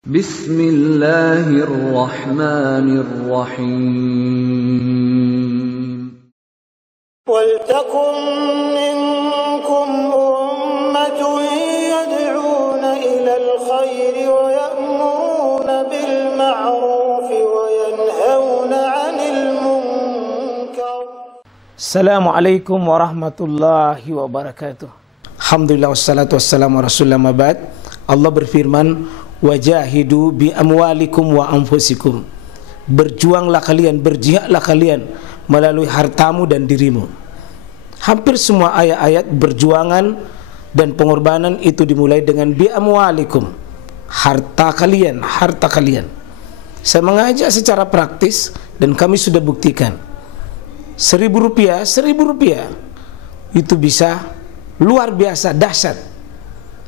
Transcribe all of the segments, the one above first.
Bismillahirrahmanirrahim. Waltakum minkum ummatun yad'una ilal khairi wa ya'muruna bil ma'rufi wa yanhauna 'anil munkar. Assalamualaikum warahmatullahi wabarakatuh. Alhamdulillah wassalatu wassalamu ala rasulillah ma ba'd. Allah berfirman, wajahidu bi amwalikum wa anfusikum. Berjuanglah kalian, berjihadlah kalian melalui hartamu dan dirimu. Hampir semua ayat-ayat berjuangan dan pengorbanan itu dimulai dengan bi amwalikum, harta kalian, harta kalian. Saya mengajak secara praktis dan kami sudah buktikan. Rp1.000 itu bisa luar biasa dahsyat.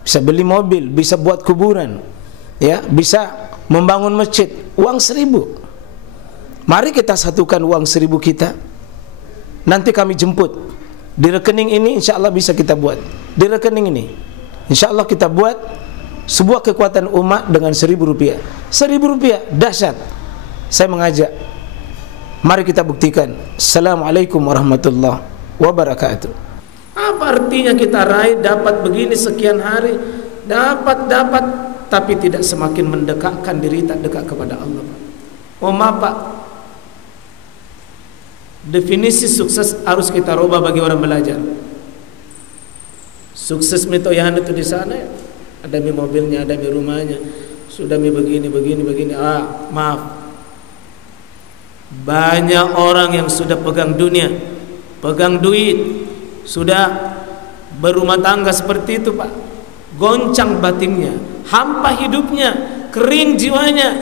Bisa beli mobil, bisa buat kuburan, ya, bisa membangun masjid. Uang 1.000. Mari kita satukan uang 1.000 kita. Nanti kami jemput di rekening ini, insya Allah bisa kita buat. Di rekening ini, insya Allah kita buat sebuah kekuatan umat dengan Rp1.000. Rp1.000 dahsyat. Saya mengajak, mari kita buktikan. Assalamualaikum warahmatullahi wabarakatuh. Apa artinya kita raih dapat begini sekian hari, dapat, tapi tidak semakin mendekatkan diri tak dekat kepada Allah, Pak. Oh maaf, Pak. Definisi sukses harus kita rubah bagi orang belajar. Sukses mito yang itu di sana, ya. Ada mi mobilnya, ada mi rumahnya, sudah mi begini. Maaf. Banyak orang yang sudah pegang dunia, pegang duit, sudah berumah tangga seperti itu, Pak. Goncang batinnya, hampa hidupnya, kering jiwanya,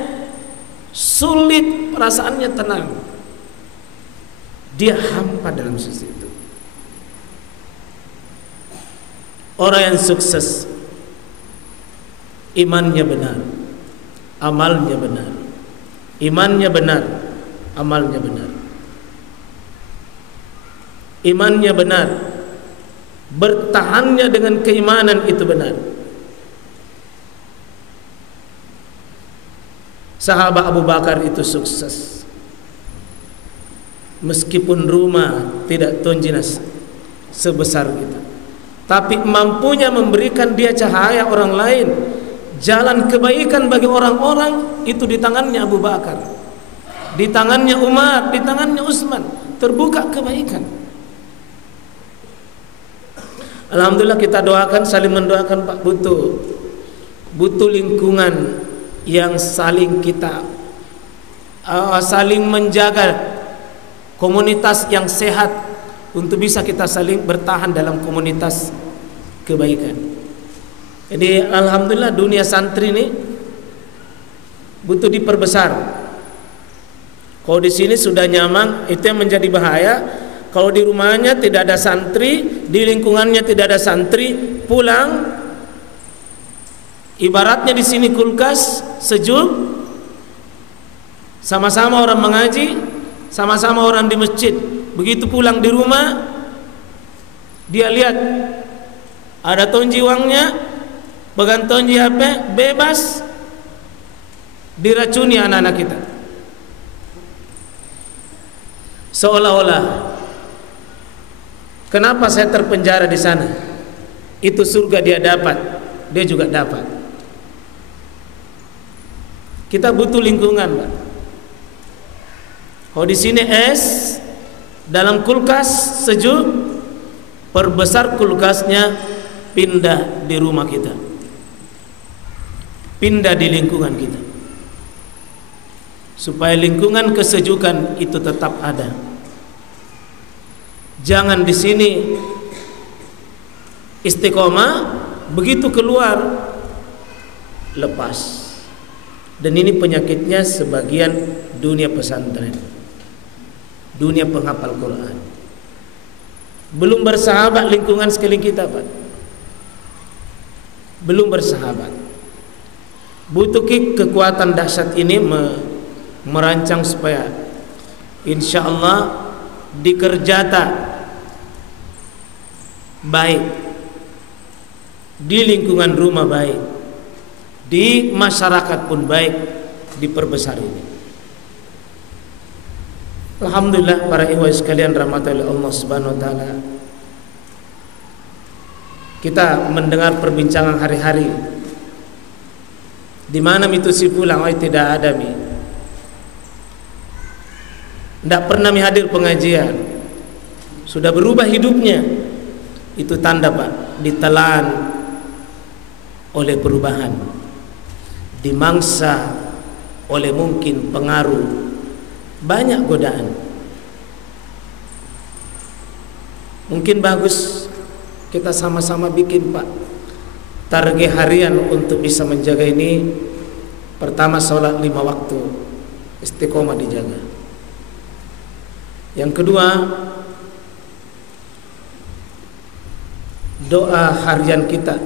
sulit perasaannya tenang. Dia hampa dalam sisi itu. Orang yang sukses, imannya benar, amalnya benar. Imannya benar, amalnya benar. Imannya benar, bertahannya dengan keimanan itu benar. Sahabat Abu Bakar itu sukses, meskipun rumah tidak tonjinas sebesar itu, tapi mampunya memberikan dia cahaya orang lain, jalan kebaikan bagi orang-orang. Itu di tangannya Abu Bakar, di tangannya Umar, di tangannya Utsman, terbuka kebaikan. Alhamdulillah, kita doakan, saling mendoakan, Pak. Butuh lingkungan yang saling kita saling menjaga, komunitas yang sehat untuk bisa kita saling bertahan dalam komunitas kebaikan. Jadi alhamdulillah dunia santri ini butuh diperbesar. Kalau di sini sudah nyaman, itu yang menjadi bahaya. Kalau di rumahnya tidak ada santri, di lingkungannya tidak ada santri, pulang ibaratnya di sini kulkas sejuk, sama-sama orang mengaji, sama-sama orang di masjid. Begitu pulang di rumah, dia lihat ada tonji uangnya, pegang tonji HP, bebas, diracuni anak-anak kita. Seolah-olah, kenapa saya terpenjara di sana? Itu surga dia dapat, dia juga dapat. Kita butuh lingkungan, Pak. Kalau di sini es, dalam kulkas sejuk, perbesar kulkasnya, pindah di rumah kita, pindah di lingkungan kita, supaya lingkungan kesejukan itu tetap ada. Jangan di sini istiqomah, begitu keluar lepas. Dan ini penyakitnya sebagian dunia pesantren, dunia penghafal Quran. Belum bersahabat lingkungan sekeliling kita, Pak. Belum bersahabat. Butuh kekuatan dahsyat ini merancang supaya insya Allah dikerjata baik, di lingkungan rumah baik, di masyarakat pun baik, diperbesar ini. Alhamdulillah para ikhwah sekalian rahmati oleh Allah Subhanahu wa taala. Kita mendengar perbincangan hari-hari di mana itu si pulang tidak ada mi. Tidak pernah mi hadir pengajian. Sudah berubah hidupnya. Itu tanda Pak, ditelan oleh perubahan. Dimangsa oleh mungkin pengaruh banyak godaan. Mungkin bagus kita sama-sama bikin Pak target harian untuk bisa menjaga ini. Pertama, sholat 5 waktu istiqomah dijaga. Yang kedua, doa harian kita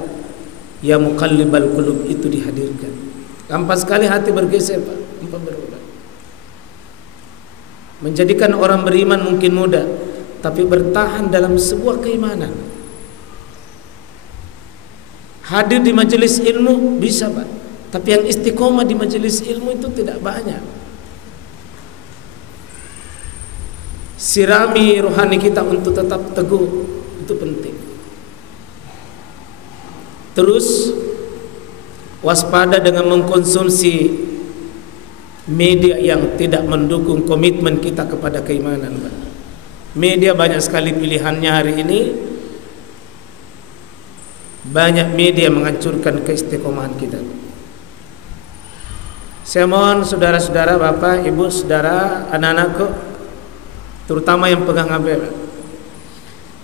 ya muqallibal qulub itu dihadirkan. Gampang sekali hati bergeser Pak, berubah. Menjadikan orang beriman mungkin mudah, tapi bertahan dalam sebuah keimanan. Hadir di majelis ilmu bisa Pak, tapi yang istiqomah di majelis ilmu itu tidak banyak. Sirami rohani kita untuk tetap teguh, itu penting. Terus waspada dengan mengkonsumsi media yang tidak mendukung komitmen kita kepada keimanan Pak. Media banyak sekali pilihannya hari ini. Banyak media menghancurkan keistiqomahan kita. Saya mohon saudara-saudara, bapak, ibu, saudara, anak-anakku, terutama yang pegang HP,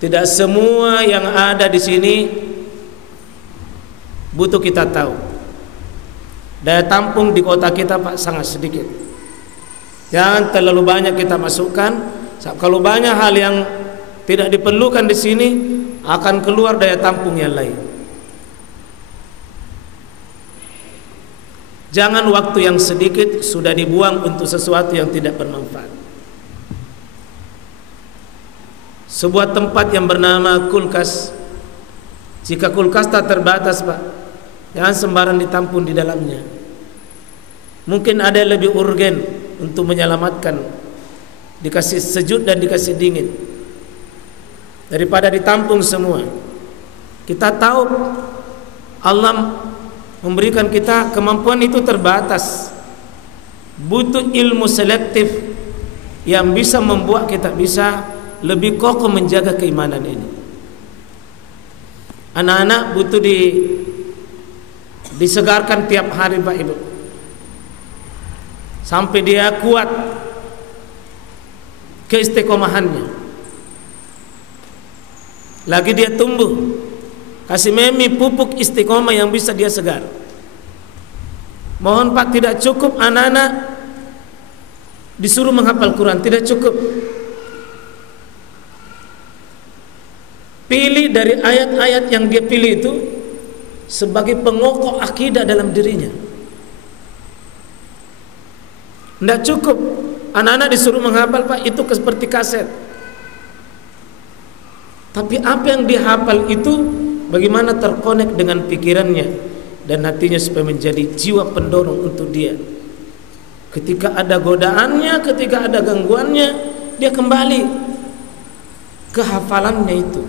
tidak semua yang ada di sini butuh kita tahu. Daya tampung di kota kita Pak sangat sedikit. Jangan terlalu banyak kita masukkan. Kalau banyak hal yang tidak diperlukan di sini, akan keluar daya tampung yang lain. Jangan waktu yang sedikit sudah dibuang untuk sesuatu yang tidak bermanfaat. Sebuah tempat yang bernama kulkas, jika kulkas tak terbatas Pak, jangan sembarang ditampung di dalamnya. Mungkin ada yang lebih urgen untuk menyelamatkan, dikasih sejuk dan dikasih dingin, daripada ditampung semua. Kita tahu Allah memberikan kita kemampuan itu terbatas. Butuh ilmu selektif yang bisa membuat kita bisa lebih kokoh menjaga keimanan ini. Anak-anak butuh disegarkan tiap hari Pak Ibu, sampai dia kuat keistiqomahannya. Lagi dia tumbuh, kasih memi pupuk istiqomah yang bisa dia segar. Mohon Pak, tidak cukup anak-anak disuruh menghafal Quran, tidak cukup. Pilih dari ayat-ayat yang dia pilih itu sebagai pengokoh akidah dalam dirinya. Tidak cukup anak-anak disuruh menghafal Pak, itu seperti kaset. Tapi apa yang dihafal itu bagaimana terkonek dengan pikirannya dan hatinya supaya menjadi jiwa pendorong untuk dia. Ketika ada godaannya, ketika ada gangguannya, dia kembali ke hafalannya itu.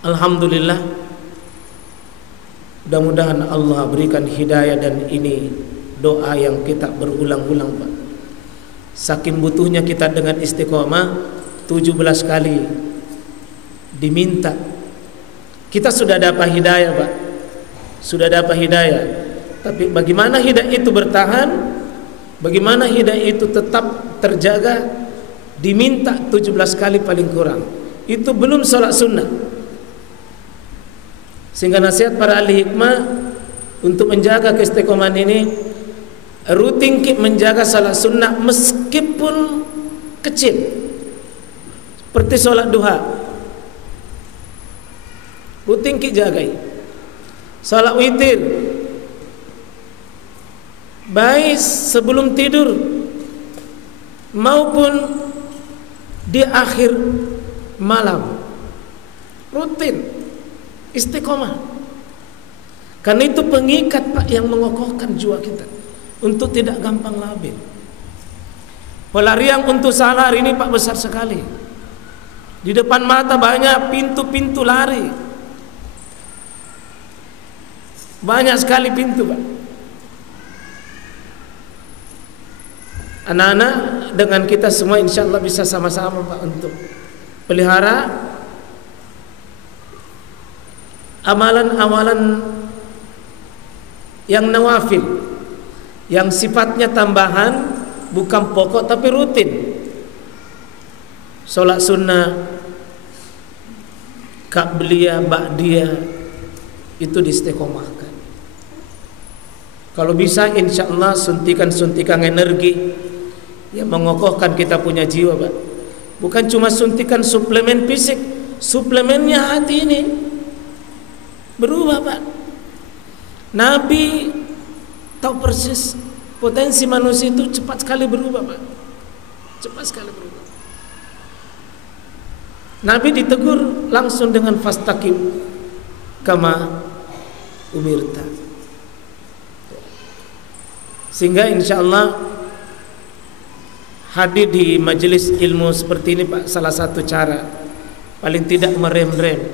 Alhamdulillah, mudah-mudahan Allah berikan hidayah, dan ini doa yang kita berulang-ulang Pak. Saking butuhnya kita dengan istiqomah 17 kali diminta. Kita sudah dapat hidayah Pak, sudah dapat hidayah. Tapi bagaimana hidayah itu bertahan, bagaimana hidayah itu tetap terjaga, diminta 17 kali paling kurang. Itu belum sholat sunnah. Sehingga nasihat para ahli hikmah untuk menjaga keistiqomahan ini, rutin menjaga salat sunnah meskipun kecil, seperti sholat duha, rutin jagai. Salat witir, baik sebelum tidur maupun di akhir malam. rutin, istiqomah. Karena itu pengikat Pak yang mengokohkan jiwa kita untuk tidak gampang labil. Pelarian untuk salah hari ini Pak besar sekali. Di depan mata banyak pintu-pintu lari, banyak sekali pintu Pak. Anak-anak dengan kita semua insya Allah bisa sama-sama Pak untuk pelihara amalan-amalan yang nawafil, yang sifatnya tambahan, bukan pokok tapi rutin. Sholat sunnah, qabliyah, ba'diyah, itu diistiqomahkan. Kalau bisa insya Allah suntikan-suntikan energi yang mengokohkan kita punya jiwa Pak. Bukan cuma suntikan suplemen fisik, suplemennya hati ini berubah Pak. Nabi tahu persis potensi manusia itu cepat sekali berubah Pak, cepat sekali berubah. Nabi ditegur langsung dengan fastaqim kama umirta. Sehingga insya Allah hadir di majelis ilmu seperti ini Pak, salah satu cara paling tidak merem-rem.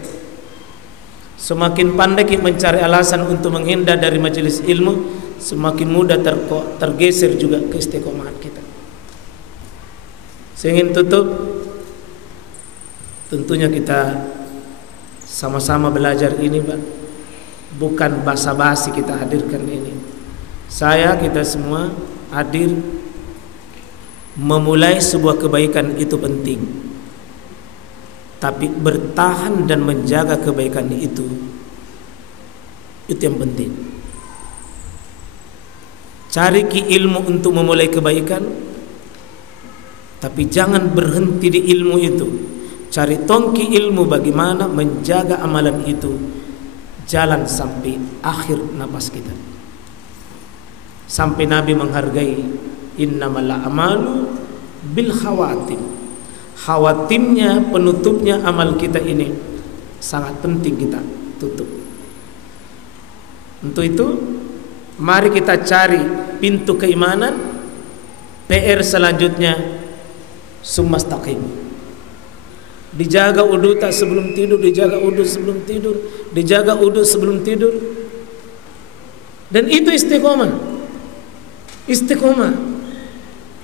Semakin pandai kita mencari alasan untuk menghindar dari majelis ilmu, semakin mudah tergeser juga keistiqomahan kita. Saya ingin tutup, tentunya kita sama-sama belajar ini Pak, bukan basa-basi kita hadirkan ini. Kita semua hadir memulai sebuah kebaikan itu penting, tapi bertahan dan menjaga kebaikan itu yang penting. Cari ilmu untuk memulai kebaikan, tapi jangan berhenti di ilmu itu. Cari tongki ilmu bagaimana menjaga amalan itu jalan sampai akhir napas kita. Sampai Nabi menghargai innamal a'malu bil khawatim. Khawatimnya, penutupnya amal kita ini sangat penting kita tutup. Untuk itu mari kita cari pintu keimanan. PR selanjutnya summastaqim. Dijaga wudu tak sebelum tidur, dijaga wudu sebelum tidur, dijaga wudu sebelum tidur. Dan itu istiqomah. Istiqomah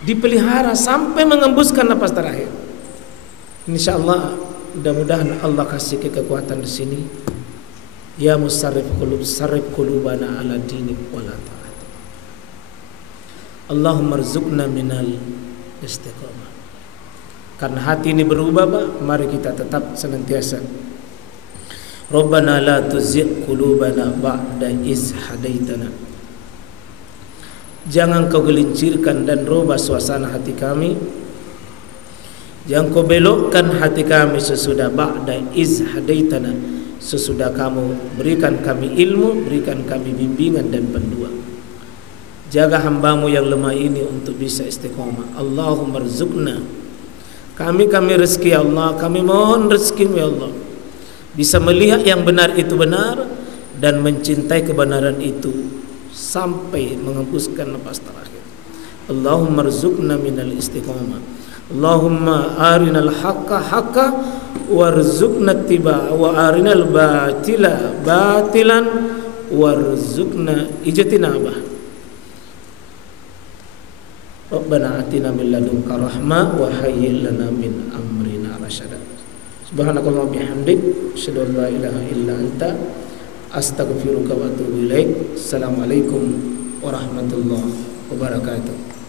dipelihara sampai mengembuskan napas terakhir. Insyaallah, mudah-mudahan Allah kasih kekuatan di sini. Ya musarrif qulub, sarrif qulubana ala dinik wa la ta'at. Allahumma rzuqna minal istiqomah. Karena hati ini berubah Pak, mari kita tetap senantiasa Rabbana la tuzigh qulubana ba'da iz hadaitana. Jangan kau gelincirkan dan rubah suasana hati kami, jangan kau belokkan hati kami sesudah ba'da iz hadaitana, sesudah kamu berikan kami ilmu, berikan kami bimbingan dan panduan. Jaga hambamu yang lemah ini untuk bisa istiqomah. Allahumma rzuqna, kami rezeki Allah, kami mohon rezekimu ya Allah, bisa melihat yang benar itu benar dan mencintai kebenaran itu sampai mengembuskan napas terakhir. Allahumma rzuqna minal istiqamah. Allahumma arinal haqqa haqqa warzuqna ittiba'a wa arinal batila batilan warzuqna ijtinabah. Rabbana atina min ladunka rahmah wa hayyi' lana min amrina rasyada. Subhanakallahumma bihamdik, asyhadu an la ilaha illa anta, astaghfiruka wa atubu ilaik. Assalamualaikum warahmatullahi wabarakatuh.